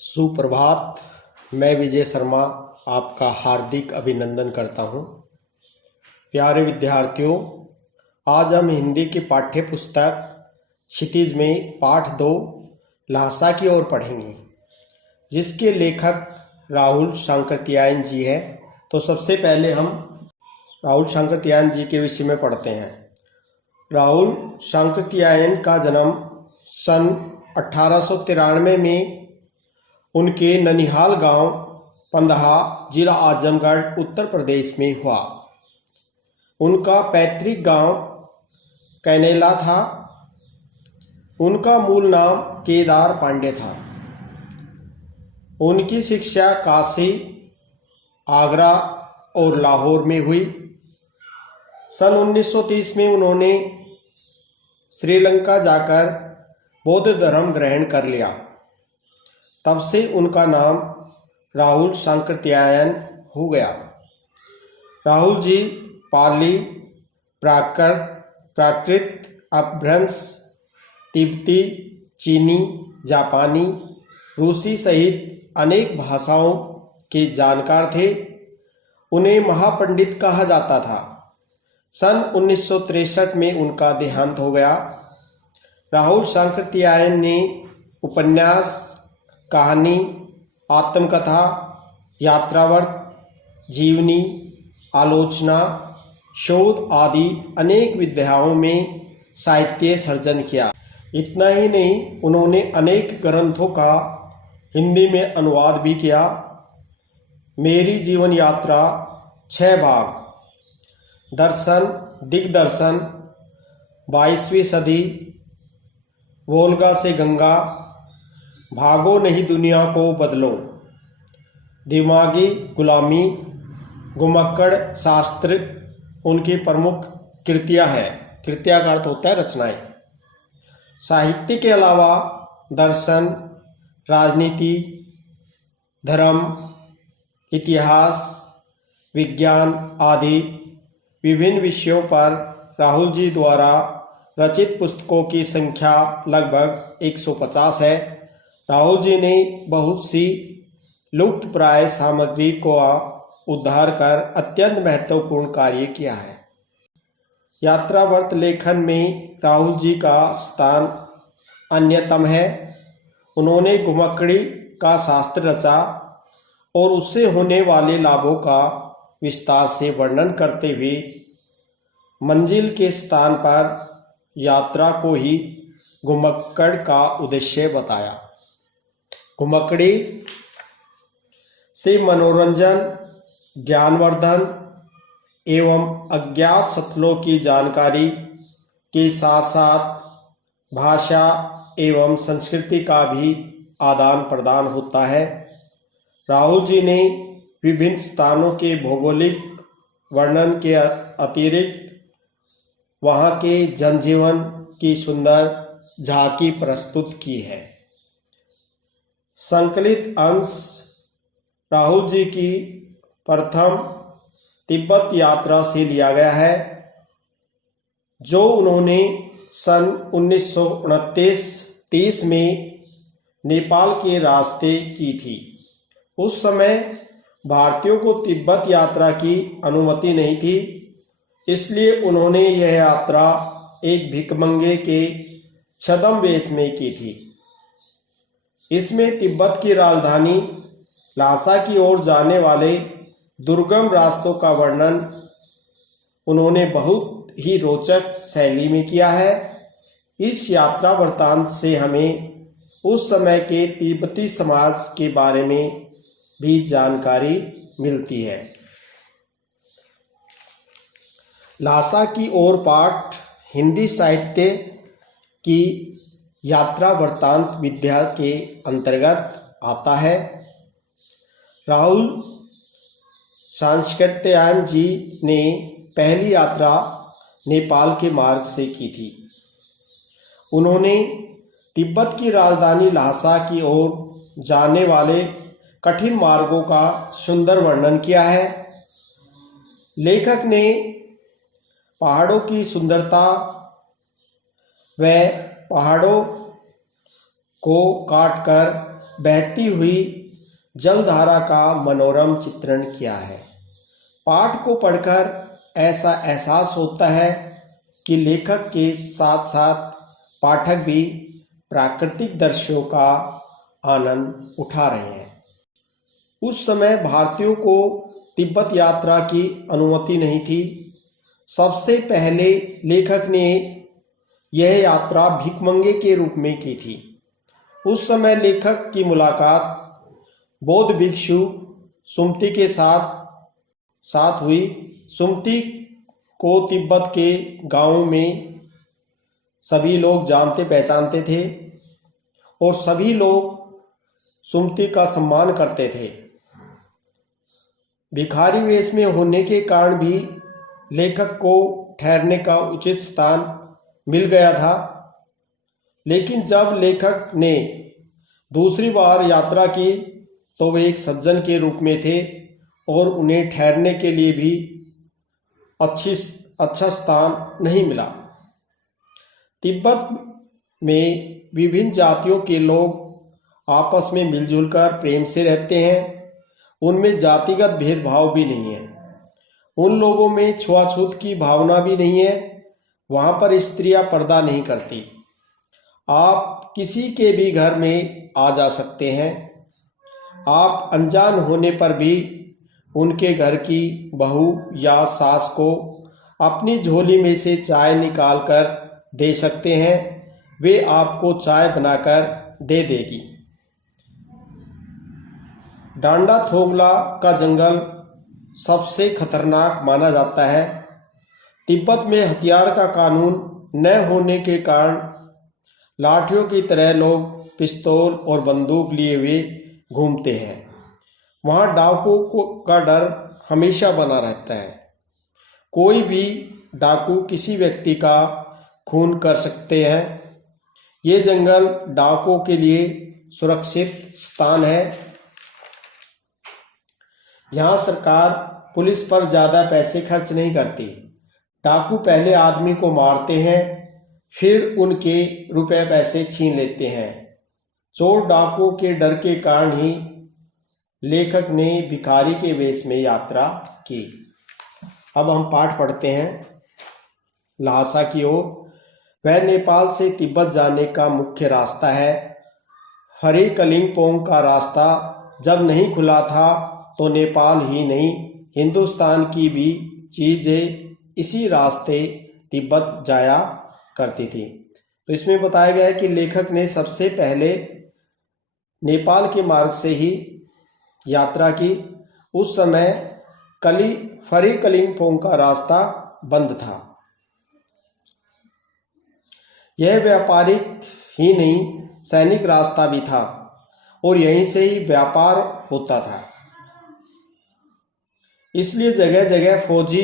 सुप्रभात। मैं विजय शर्मा आपका हार्दिक अभिनंदन करता हूं। प्यारे विद्यार्थियों, आज हम हिंदी की पाठ्य पुस्तक क्षितिज में पाठ 2 लहासा की ओर पढ़ेंगे, जिसके लेखक राहुल सांकृत्यायन जी हैं। तो सबसे पहले हम राहुल सांकृत्यायन जी के विषय में पढ़ते हैं। राहुल सांकृत्यायन का जन्म सन 1893 में उनके ननिहाल गांव पंदहा, जिला आजमगढ़, उत्तर प्रदेश में हुआ। उनका पैतृक गांव कैनेला था। उनका मूल नाम केदार पांडे था। उनकी शिक्षा काशी, आगरा और लाहौर में हुई। सन 1930 में उन्होंने श्रीलंका जाकर बौद्ध धर्म ग्रहण कर लिया। तब से उनका नाम राहुल सांकृत्यायन हो गया। राहुल जी पाली, प्राकृत, अपभ्रंश, तिब्बती, चीनी, जापानी, रूसी सहित अनेक भाषाओं के जानकार थे। उन्हें महापंडित कहा जाता था। सन 1963 में उनका देहांत हो गया। राहुल सांकृत्यायन ने उपन्यास, कहानी, आत्मकथा, यात्रावर्त, जीवनी, आलोचना, शोध आदि अनेक विधाओं में साहित्य सर्जन किया। इतना ही नहीं, उन्होंने अनेक ग्रंथों का हिंदी में अनुवाद भी किया। मेरी जीवन यात्रा 6 भाग, दर्शन, दिग्दर्शन, 22वीं सदी, वोल्गा से गंगा, भागो नहीं दुनिया को बदलो, दिमागी गुलामी, घुमक्कड़ शास्त्र उनकी प्रमुख कृतियां हैं। कृतियां का अर्थ होता है रचनाएं। साहित्य के अलावा दर्शन, राजनीति, धर्म, इतिहास, विज्ञान आदि विभिन्न विषयों पर राहुल जी द्वारा रचित पुस्तकों की संख्या लगभग 150 है। राहुल जी ने बहुत सी लुप्त प्राय सामग्री को उद्धार कर अत्यंत महत्वपूर्ण कार्य किया है। यात्रावर्त लेखन में राहुल जी का स्थान अन्यतम है। उन्होंने घुमक्कड़ी का शास्त्र रचा और उससे होने वाले लाभों का विस्तार से वर्णन करते हुए मंजिल के स्थान पर यात्रा को ही घुमक्कड़ का उद्देश्य बताया। घुमक्कड़ी से मनोरंजन, ज्ञानवर्धन एवं अज्ञात स्थलों की जानकारी के साथ साथ भाषा एवं संस्कृति का भी आदान प्रदान होता है। राहुल जी ने विभिन्न स्थानों के भौगोलिक वर्णन के अतिरिक्त वहाँ के जनजीवन की सुंदर झांकी प्रस्तुत की है। संकलित अंश राहुल जी की प्रथम तिब्बत यात्रा से लिया गया है, जो उन्होंने सन 1929-30 में नेपाल के रास्ते की थी। उस समय भारतीयों को तिब्बत यात्रा की अनुमति नहीं थी, इसलिए उन्होंने यह यात्रा एक भिखमंगे के छद्म में की थी। इसमें तिब्बत की राजधानी लहासा की ओर जाने वाले दुर्गम रास्तों का वर्णन उन्होंने बहुत ही रोचक शैली में किया है। इस यात्रा वृत्तांत से हमें उस समय के तिब्बती समाज के बारे में भी जानकारी मिलती है। लहासा की ओर पाठ हिंदी साहित्य की यात्रा वृत्तांत विद्या के अंतर्गत आता है। राहुल सांकृत्यायन जी ने पहली यात्रा नेपाल के मार्ग से की थी। उन्होंने तिब्बत की राजधानी लहासा की ओर जाने वाले कठिन मार्गों का सुंदर वर्णन किया है। लेखक ने पहाड़ों की सुंदरता व पहाड़ों को काटकर बहती हुई जलधारा का मनोरम चित्रण किया है। पाठ को पढ़कर ऐसा एहसास होता है कि लेखक के साथ साथ पाठक भी प्राकृतिक दृश्यों का आनंद उठा रहे हैं। उस समय भारतीयों को तिब्बत यात्रा की अनुमति नहीं थी। सबसे पहले लेखक ने यह यात्रा भिखमंगे के रूप में की थी। उस समय लेखक की मुलाकात बौद्ध भिक्षु सुमति के साथ हुई। सुमति को तिब्बत के गांवों में सभी लोग जानते पहचानते थे और सभी लोग सुमति का सम्मान करते थे। भिखारी वेश में होने के कारण भी लेखक को ठहरने का उचित स्थान मिल गया था। लेकिन जब लेखक ने दूसरी बार यात्रा की तो वे एक सज्जन के रूप में थे और उन्हें ठहरने के लिए भी अच्छा स्थान नहीं मिला। तिब्बत में विभिन्न जातियों के लोग आपस में मिलजुल कर प्रेम से रहते हैं। उनमें जातिगत भेदभाव भी नहीं है। उन लोगों में छुआछूत की भावना भी नहीं है। वहाँ पर स्त्रियां पर्दा नहीं करती। आप किसी के भी घर में आ जा सकते हैं। आप अनजान होने पर भी उनके घर की बहू या सास को अपनी झोली में से चाय निकाल कर दे सकते हैं। वे आपको चाय बनाकर दे देगी। डांडा थोंगला का जंगल सबसे खतरनाक माना जाता है। तिब्बत में हथियार का कानून न होने के कारण लाठियों की तरह लोग पिस्तौल और बंदूक लिए हुए घूमते हैं। वहाँ डाकुओं का डर हमेशा बना रहता है। कोई भी डाकू किसी व्यक्ति का खून कर सकते हैं। ये जंगल डाकुओं के लिए सुरक्षित स्थान है। यहाँ सरकार पुलिस पर ज़्यादा पैसे खर्च नहीं करती। डाकू पहले आदमी को मारते हैं, फिर उनके रुपए पैसे छीन लेते हैं। चोर डाकुओं के डर के कारण ही लेखक ने भिखारी के वेश में यात्रा की। अब हम पाठ पढ़ते हैं ल्हासा की ओर। वह नेपाल से तिब्बत जाने का मुख्य रास्ता है। फरी कलिंगपोंग का रास्ता जब नहीं खुला था तो नेपाल ही नहीं, हिंदुस्तान की भी चीज़ें इसी रास्ते तिब्बत जाया करती थी। तो इसमें बताया गया है कि लेखक ने सबसे पहले नेपाल के मार्ग से ही यात्रा की। उस समय फरी कलिंगपोंग का रास्ता बंद था। यह व्यापारिक ही नहीं, सैनिक रास्ता भी था और यहीं से ही व्यापार होता था। इसलिए जगह जगह फौजी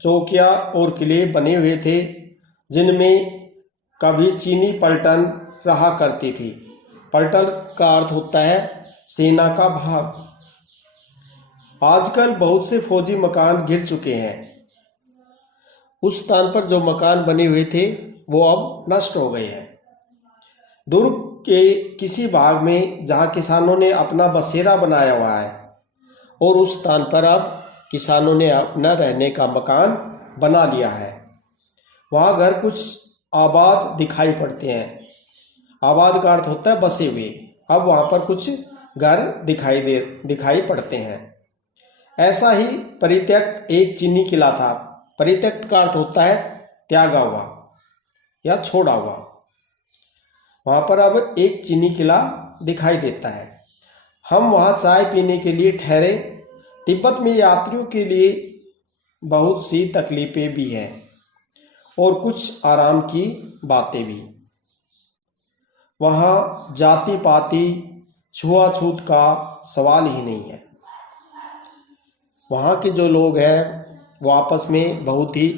चौकियाँ और किले बने हुए थे, जिनमें कभी चीनी पलटन रहा करती थी। पलटन का अर्थ होता है सेना का भाग। आजकल बहुत से फौजी मकान गिर चुके हैं। उस स्थान पर जो मकान बने हुए थे वो अब नष्ट हो गए हैं। दुर्ग के किसी भाग में जहाँ किसानों ने अपना बसेरा बनाया हुआ है और उस स्थान पर अब किसानों ने अपना रहने का मकान बना लिया है। वहाँ घर कुछ आबाद दिखाई पड़ते हैं। आबाद का अर्थ होता है बसे हुए। अब वहाँ पर कुछ घर दिखाई पड़ते हैं। ऐसा ही परित्यक्त एक चीनी किला था। परित्यक्त का अर्थ होता है त्यागा हुआ या छोड़ा हुआ। वहाँ पर अब एक चीनी किला दिखाई देता है। हम वहाँ चाय पीने के लिए ठहरे। तिब्बत में यात्रियों के लिए बहुत सी तकलीफ़ें भी हैं और कुछ आराम की बातें भी। वहाँ जाति पाति छुआछूत का सवाल ही नहीं है। वहाँ के जो लोग हैं वो आपस में बहुत ही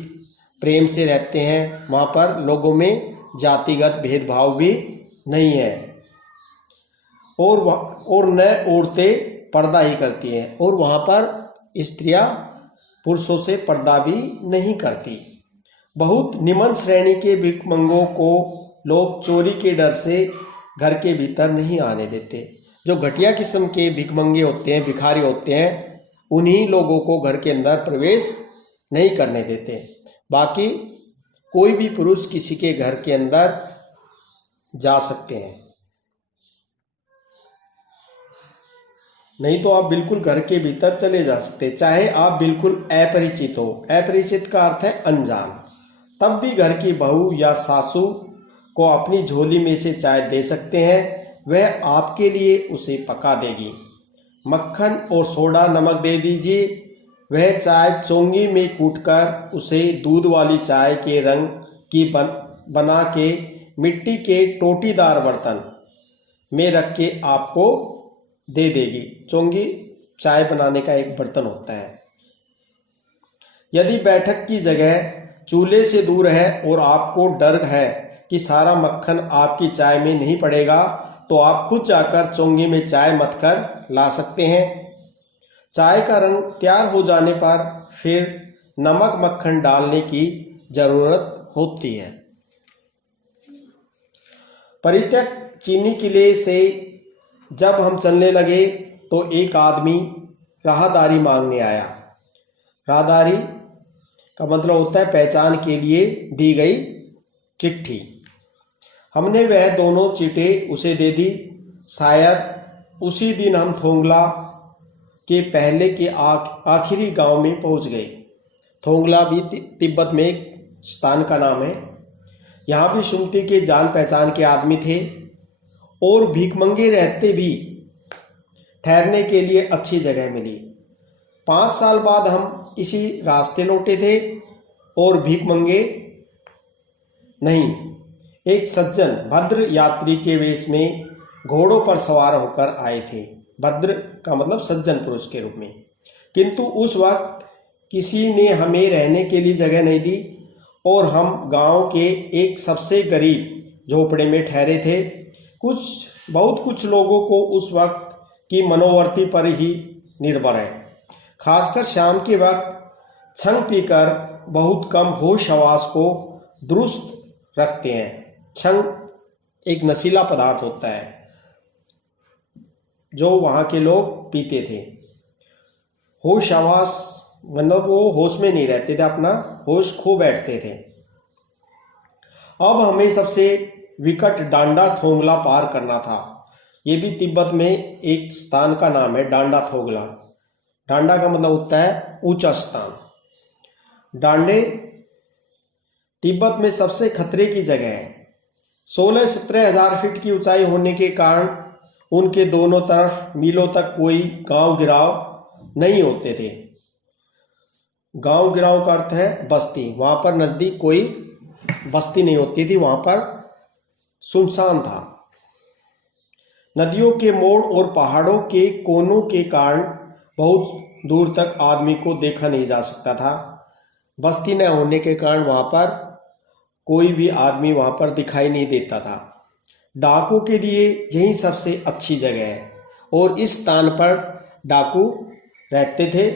प्रेम से रहते हैं। वहाँ पर लोगों में जातिगत भेदभाव भी नहीं है और न औरतें पर्दा ही करती हैं और वहाँ पर स्त्रियाँ पुरुषों से पर्दा भी नहीं करती। बहुत निम्न श्रेणी के भिखमंगों को लोग चोरी के डर से घर के भीतर नहीं आने देते। जो घटिया किस्म के भिखमंगे होते हैं, भिखारी होते हैं, उन्हीं लोगों को घर के अंदर प्रवेश नहीं करने देते। बाकी कोई भी पुरुष किसी के घर के अंदर जा सकते हैं, नहीं तो आप बिल्कुल घर के भीतर चले जा सकते, चाहे आप बिल्कुल अपरिचित हो। अपरिचित का अर्थ है अनजान। तब भी घर की बहू या सासू को अपनी झोली में से चाय दे सकते हैं, वह आपके लिए उसे पका देगी। मक्खन और सोडा नमक दे दीजिए, वह चाय चोंगी में कूटकर उसे दूध वाली चाय के रंग की बना के मिट्टी के टोटीदार बर्तन में रख के आपको दे देगी। चोंगी चाय बनाने का एक बर्तन होता है। यदि बैठक की जगह चूल्हे से दूर है और आपको डर है कि सारा मक्खन आपकी चाय में नहीं पड़ेगा, तो आप खुद जाकर चोंगी में चाय मथ कर ला सकते हैं। चाय का रंग तैयार हो जाने पर फिर नमक मक्खन डालने की जरूरत होती है। परित्यक्त चीनी किले से जब हम चलने लगे तो एक आदमी राहदारी मांगने आया। राहदारी का मतलब होता है पहचान के लिए दी गई चिट्ठी। हमने वह दोनों चिट्ठी उसे दे दी। शायद उसी दिन हम थोंगला के पहले के आखिरी गांव में पहुंच गए। थोंगला भी तिब्बत में एक स्थान का नाम है। यहाँ भी सुमती के जान पहचान के आदमी थे और भिखमंगे रहते भी ठहरने के लिए अच्छी जगह मिली। 5 साल बाद हम इसी रास्ते लौटे थे और भिखमंगे नहीं, एक सज्जन भद्र यात्री के वेश में घोड़ों पर सवार होकर आए थे। भद्र का मतलब सज्जन पुरुष के रूप में। किंतु उस वक्त किसी ने हमें रहने के लिए जगह नहीं दी और हम गांव के एक सबसे गरीब झोपड़े में ठहरे थे। बहुत कुछ लोगों को उस वक्त की मनोवर्ती पर ही निर्भर है। खासकर शाम के वक्त छंग पीकर बहुत कम होश हवास को दुरुस्त रखते हैं। छंग एक नशीला पदार्थ होता है जो वहाँ के लोग पीते थे। होश हवास मतलब वो होश में नहीं रहते थे, अपना होश खो बैठते थे। अब हमें सबसे विकट डांडा थोंगला पार करना था। ये भी तिब्बत में एक स्थान का नाम है, डांडा थोंगला। डांडा का मतलब होता है ऊंचा स्थान। डांडे तिब्बत में सबसे खतरे की जगह है। 16-17 हजार फीट की ऊंचाई होने के कारण उनके दोनों तरफ मीलों तक कोई गांव गिराव नहीं होते थे। गांव गिराव का अर्थ है बस्ती। वहां पर नजदीक कोई बस्ती नहीं होती थी, वहां पर सुनसान था। नदियों के मोड़ और पहाड़ों के कोनों के कारण बहुत दूर तक आदमी को देखा नहीं जा सकता था। बस्ती न होने के कारण वहां पर कोई भी आदमी वहां पर दिखाई नहीं देता था। डाकू के लिए यही सबसे अच्छी जगह है और इस स्थान पर डाकू रहते थे,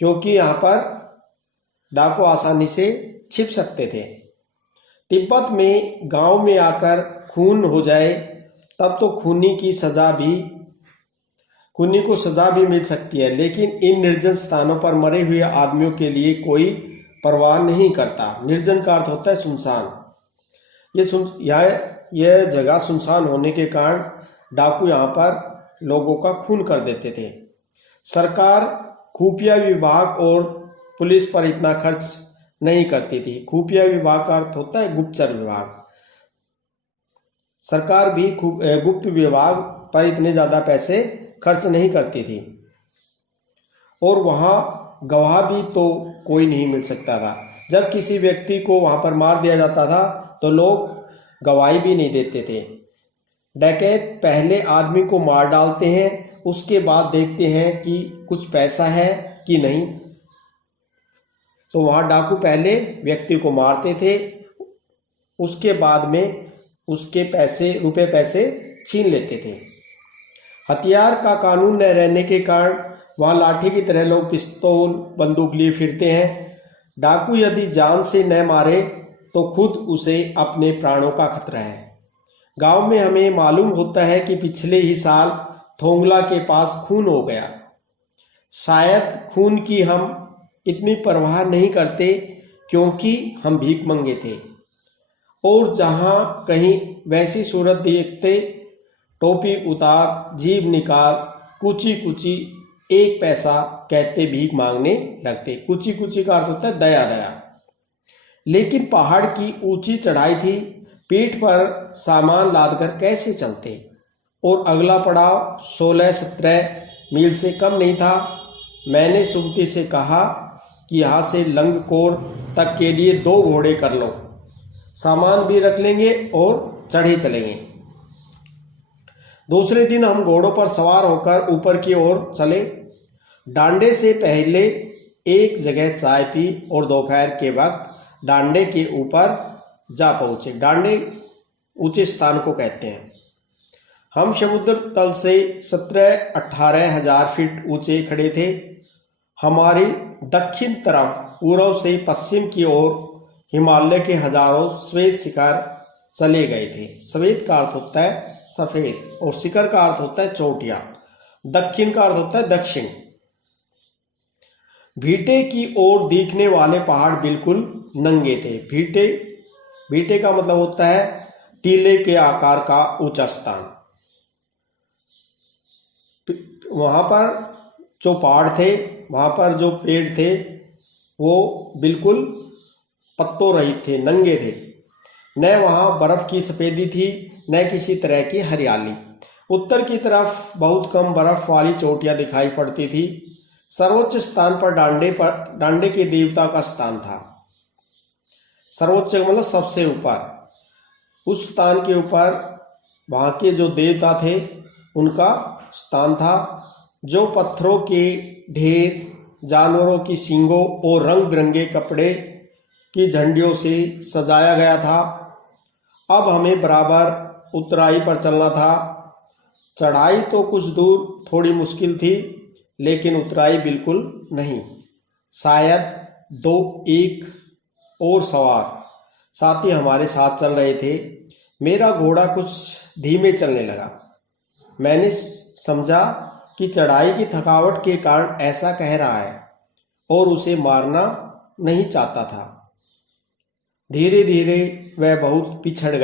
क्योंकि यहाँ पर डाकू आसानी से छिप सकते थे। तिब्बत में गांव में आकर खून हो जाए तब तो खूनी को सजा भी मिल सकती है, लेकिन इन निर्जन स्थानों पर मरे हुए आदमियों के लिए कोई परवाह नहीं करता। निर्जन का अर्थ होता है सुनसान। यह जगह सुनसान होने के कारण डाकू यहाँ पर लोगों का खून कर देते थे। सरकार खुफिया विभाग और पुलिस पर इतना खर्च नहीं करती थी। खुफिया विभाग का अर्थ होता है गुप्तचर विभाग। सरकार भी गुप्त विभाग पर इतने ज़्यादा पैसे खर्च नहीं करती थी और वहाँ गवाह भी तो कोई नहीं मिल सकता था। जब किसी व्यक्ति को वहाँ पर मार दिया जाता था तो लोग गवाही भी नहीं देते थे। डकैत पहले आदमी को मार डालते हैं, उसके बाद देखते हैं कि कुछ पैसा है कि नहीं। तो वहाँ डाकू पहले व्यक्ति को मारते थे, उसके बाद में उसके रुपए पैसे छीन लेते थे। हथियार का कानून न रहने के कारण वहाँ लाठी की तरह लोग पिस्तौल बंदूक लिए फिरते हैं। डाकू यदि जान से न मारे तो खुद उसे अपने प्राणों का खतरा है। गांव में हमें मालूम होता है कि पिछले ही साल थोंगला के पास खून हो गया। शायद खून की हम इतनी परवाह नहीं करते क्योंकि हम भीख मंगे थे, और जहां कहीं वैसी सूरत देखते टोपी उतार, जीभ निकाल, कुची कुची, 1 पैसा कहते भीख मांगने लगते। कुची कुची का अर्थ होता है दया दया। लेकिन पहाड़ की ऊंची चढ़ाई थी, पीठ पर सामान लादकर कैसे चलते, और अगला पड़ाव 16-17 मील से कम नहीं था। मैंने सुमति से कहा कि यहाँ से लंगकोर तक के लिए 2 घोड़े कर लो, सामान भी रख लेंगे और चढ़े चलेंगे। दूसरे दिन हम घोड़ों पर सवार होकर ऊपर की ओर चले। डांडे से पहले एक जगह चाय पी और दोपहर के वक्त डांडे के ऊपर जा पहुंचे। डांडे ऊंचे स्थान को कहते हैं। हम समुद्र तल से 17-18 हजार फीट ऊंचे खड़े थे। हमारी दक्षिण तरफ पूर्व से पश्चिम की ओर हिमालय के हजारों श्वेत शिखर चले गए थे। श्वेत का अर्थ होता है सफेद और शिखर का अर्थ होता है चोटियां। दक्षिण का अर्थ होता है दक्षिण। भीटे की ओर दिखने वाले पहाड़ बिल्कुल नंगे थे। भीटे का मतलब होता है टीले के आकार का ऊंचा स्थान। वहां पर जो पहाड़ थे, वहां पर जो पेड़ थे, वो बिल्कुल पत्तों रहित थे, नंगे थे। न वहां बर्फ की सफेदी थी, न किसी तरह की हरियाली। उत्तर की तरफ बहुत कम बर्फ वाली चोटियां दिखाई पड़ती थी। सर्वोच्च स्थान पर डांडे के देवता का स्थान था। सर्वोच्च मतलब सबसे ऊपर। उस स्थान के ऊपर वहां के जो देवता थे उनका स्थान था, जो पत्थरों के ढेर, जानवरों की सींगों और रंग बिरंगे कपड़े की झंडियों से सजाया गया था। अब हमें बराबर उतराई पर चलना था। चढ़ाई तो कुछ दूर थोड़ी मुश्किल थी, लेकिन उतराई बिल्कुल नहीं। शायद 2-1 और सवार साथी हमारे साथ चल रहे थे। मेरा घोड़ा कुछ धीमे चलने लगा। मैंने समझा कि चढ़ाई की थकावट के कारण ऐसा कह रहा है और उसे मारना नहीं चाहता था। धीरे धीरे वह बहुत पिछड़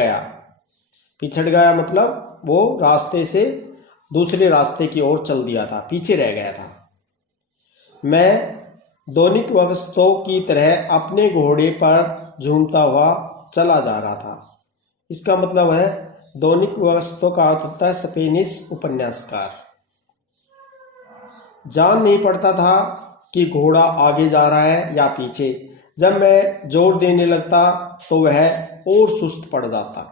गया मतलब वो रास्ते से दूसरे रास्ते की ओर चल दिया था, पीछे रह गया था। मैं दैनिक वस्तुओं की तरह अपने घोड़े पर झूमता हुआ चला जा रहा था। इसका मतलब है दैनिक वस्तुओं का अर्थ होता है स्पेनिश उपन्यासकार। जान नहीं पड़ता था कि घोड़ा आगे जा रहा है या पीछे। जब मैं जोर देने लगता तो वह और सुस्त पड़ जाता।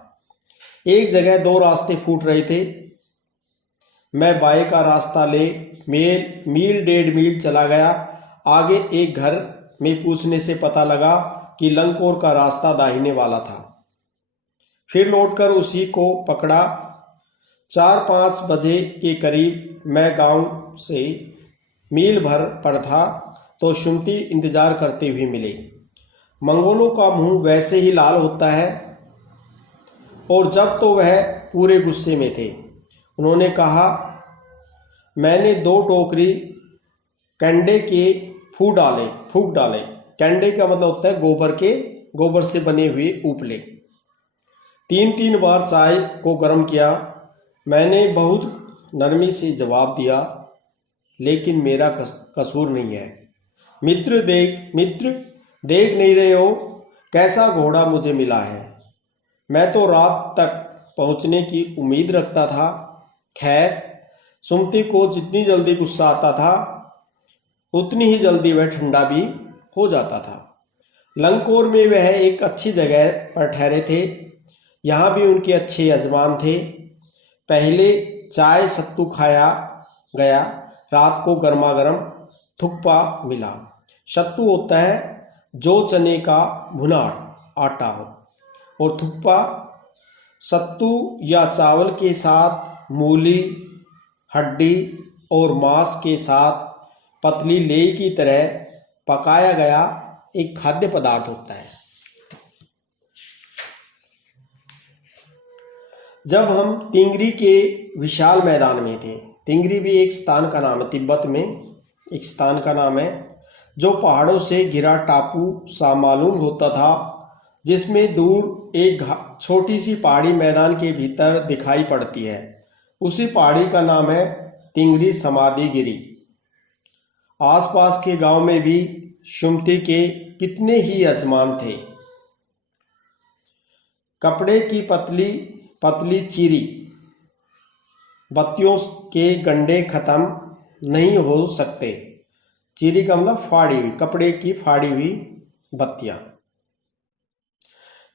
एक जगह 2 रास्ते फूट रहे थे। मैं बाएं का रास्ता ले मील 1.5 मील चला गया। आगे एक घर में पूछने से पता लगा कि लंगकोर का रास्ता दाहिने वाला था। फिर लौटकर उसी को पकड़ा। 4-5 बजे के करीब मैं गांव से मील भर पर था तो सुमति इंतजार करते हुए मिले। मंगोलों का मुंह वैसे ही लाल होता है, और जब तो वह पूरे गुस्से में थे। उन्होंने कहा, मैंने 2 टोकरी कंडे के फूक डाले। कंडे का मतलब होता है गोबर से बने हुए उपले। 3-3 बार चाय को गर्म किया। मैंने बहुत नरमी से जवाब दिया, लेकिन मेरा कसूर नहीं है। मित्र देख नहीं रहे हो कैसा घोड़ा मुझे मिला है। मैं तो रात तक पहुंचने की उम्मीद रखता था। खैर, सुमति को जितनी जल्दी गुस्सा आता था उतनी ही जल्दी वह ठंडा भी हो जाता था। लंगकोर में वह एक अच्छी जगह पर ठहरे थे। यहाँ भी उनके अच्छे यजमान थे। पहले चाय सत्तू खाया गया। रात को गर्मा गर्म थुक्पा मिला। सत्तू होता है जो चने का भुना आटा हो, और थुक्पा सत्तू या चावल के साथ मूली, हड्डी और मांस के साथ पतली लेई की तरह पकाया गया एक खाद्य पदार्थ होता है। जब हम तिंगरी के विशाल मैदान में थे। तिंगरी भी एक स्थान का नाम है, तिब्बत में एक स्थान का नाम है जो पहाड़ों से घिरा टापू सा मालूम होता था, जिसमें दूर एक छोटी सी पहाड़ी मैदान के भीतर दिखाई पड़ती है। उसी पहाड़ी का नाम है तिंगरी समाधि गिरी। आसपास के गांव में भी सुमति के कितने ही यजमान थे। कपड़े की पतली पतली चीरी बत्तियों के गंडे खत्म नहीं हो सकते। चीरी का मतलब फाड़ी हुई, कपड़े की फाड़ी हुई बत्तियां।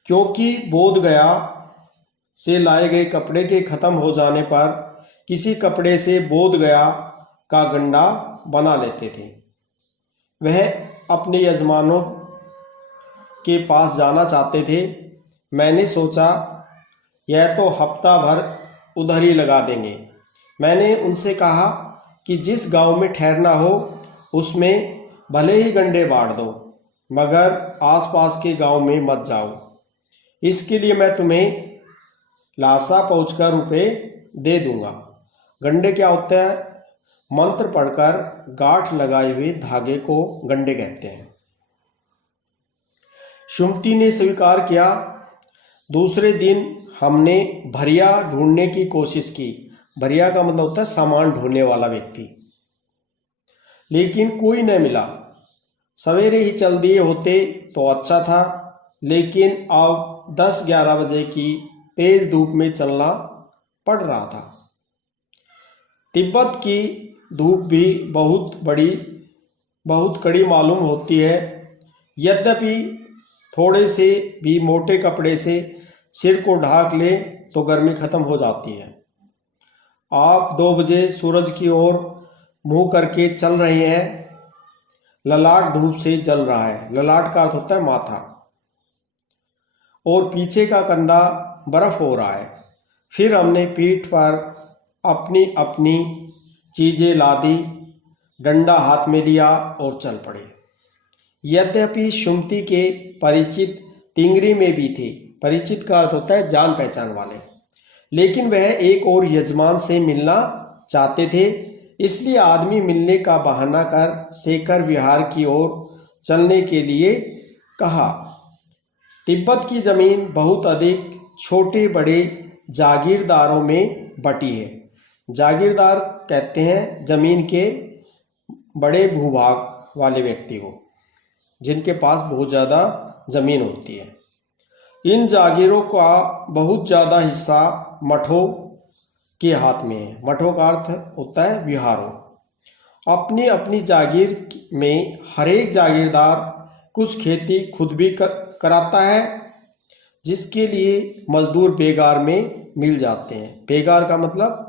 क्योंकि बोध गया से लाए गए कपड़े के खत्म हो जाने पर किसी कपड़े से बोध गया का गंडा बना लेते थे। वह अपने यजमानों के पास जाना चाहते थे। मैंने सोचा यह तो हफ्ता भर उधर ही लगा देंगे। मैंने उनसे कहा कि जिस गांव में ठहरना हो उसमें भले ही गंडे बांट दो, मगर आसपास के गांव में मत जाओ। इसके लिए मैं तुम्हें लासा पहुंचकर रुपए दे दूंगा। गंडे क्या होता है? मंत्र पढ़कर गांठ लगाए हुए धागे को गंडे कहते हैं। सुमति ने स्वीकार किया। दूसरे दिन हमने भरिया ढूंढने की कोशिश की। भरिया का मतलब होता है सामान ढोने वाला व्यक्ति, लेकिन कोई न मिला। सवेरे ही चल दिए होते तो अच्छा था, लेकिन अब 10-11 बजे की तेज धूप में चलना पड़ रहा था। तिब्बत की धूप भी बहुत कड़ी मालूम होती है। यद्यपि थोड़े से भी मोटे कपड़े से सिर को ढाक ले तो गर्मी खत्म हो जाती है। आप 2 बजे सूरज की ओर मुंह करके चल रहे हैं। ललाट धूप से जल रहा है। ललाट का अर्थ होता है माथा, और पीछे का कंधा बर्फ हो रहा है। फिर हमने पीठ पर अपनी अपनी चीजें लादी, डंडा हाथ में लिया और चल पड़े। यद्यपि सुमति के परिचित तिंगरी में भी थे। परिचित का अर्थ होता है जान पहचान वाले, लेकिन वह एक और यजमान से मिलना चाहते थे। इसलिए आदमी मिलने का बहाना कर शेखर विहार की ओर चलने के लिए कहा। तिब्बत की जमीन बहुत अधिक छोटे बड़े जागीरदारों में बटी है। जागीरदार कहते हैं जमीन के बड़े भूभाग वाले व्यक्ति को, जिनके पास बहुत ज़्यादा जमीन होती है। इन जागीरों का बहुत ज़्यादा हिस्सा मठों के हाथ में है। मठों का अर्थ होता है विहारों। अपनी अपनी जागीर में हर एक जागीरदार कुछ खेती खुद भी कराता है, जिसके लिए मजदूर बेगार में मिल जाते हैं। बेगार का मतलब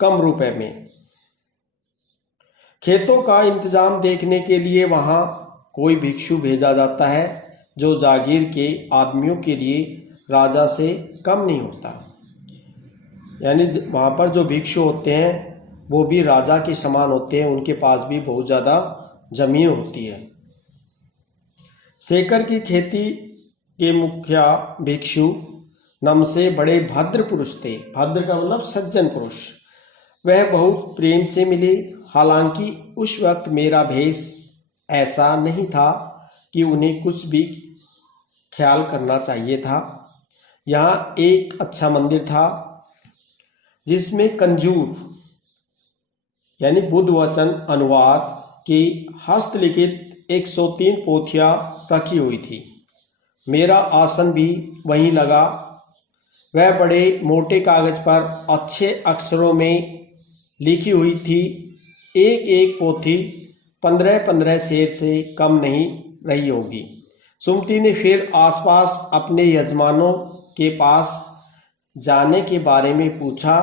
कम रुपए में। खेतों का इंतजाम देखने के लिए वहां कोई भिक्षु भेजा जाता है, जो जागीर के आदमियों के लिए राजा से कम नहीं होता। यानी वहाँ पर जो भिक्षु होते हैं वो भी राजा के समान होते हैं। उनके पास भी बहुत ज़्यादा जमीन होती है। शेखर की खेती के मुखिया भिक्षु नम से बड़े भद्र पुरुष थे। भद्र का मतलब सज्जन पुरुष। वह बहुत प्रेम से मिले। हालांकि उस वक्त मेरा भेष ऐसा नहीं था कि उन्हें कुछ भी ख्याल करना चाहिए था। यहाँ एक अच्छा मंदिर था जिसमें कंजूर यानी बुद्ध वचन अनुवाद की हस्तलिखित 103 पोथियाँ रखी हुई थी। मेरा आसन भी वहीं लगा। वह बड़े मोटे कागज पर अच्छे अक्षरों में लिखी हुई थी। एक एक पोथी 15-15 शेर से कम नहीं रही होगी। सुमति ने फिर आसपास अपने यजमानों के पास जाने के बारे में पूछा।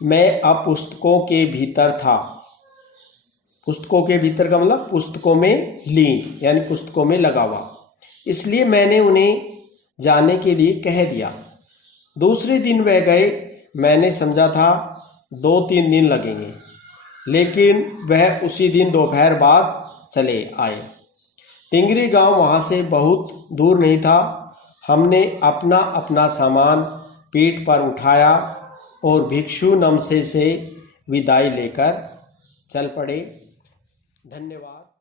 मैं अब पुस्तकों के भीतर था। पुस्तकों के भीतर का मतलब पुस्तकों में लीन यानी पुस्तकों में लगा हुआ, इसलिए मैंने उन्हें जाने के लिए कह दिया। दूसरे दिन वह गए। मैंने समझा था 2-3 दिन लगेंगे, लेकिन वह उसी दिन दोपहर बाद चले आए। तिंगरी गांव वहां से बहुत दूर नहीं था। हमने अपना अपना सामान पीठ पर उठाया और भिक्षु नमसे से विदाई लेकर चल पड़े। धन्यवाद।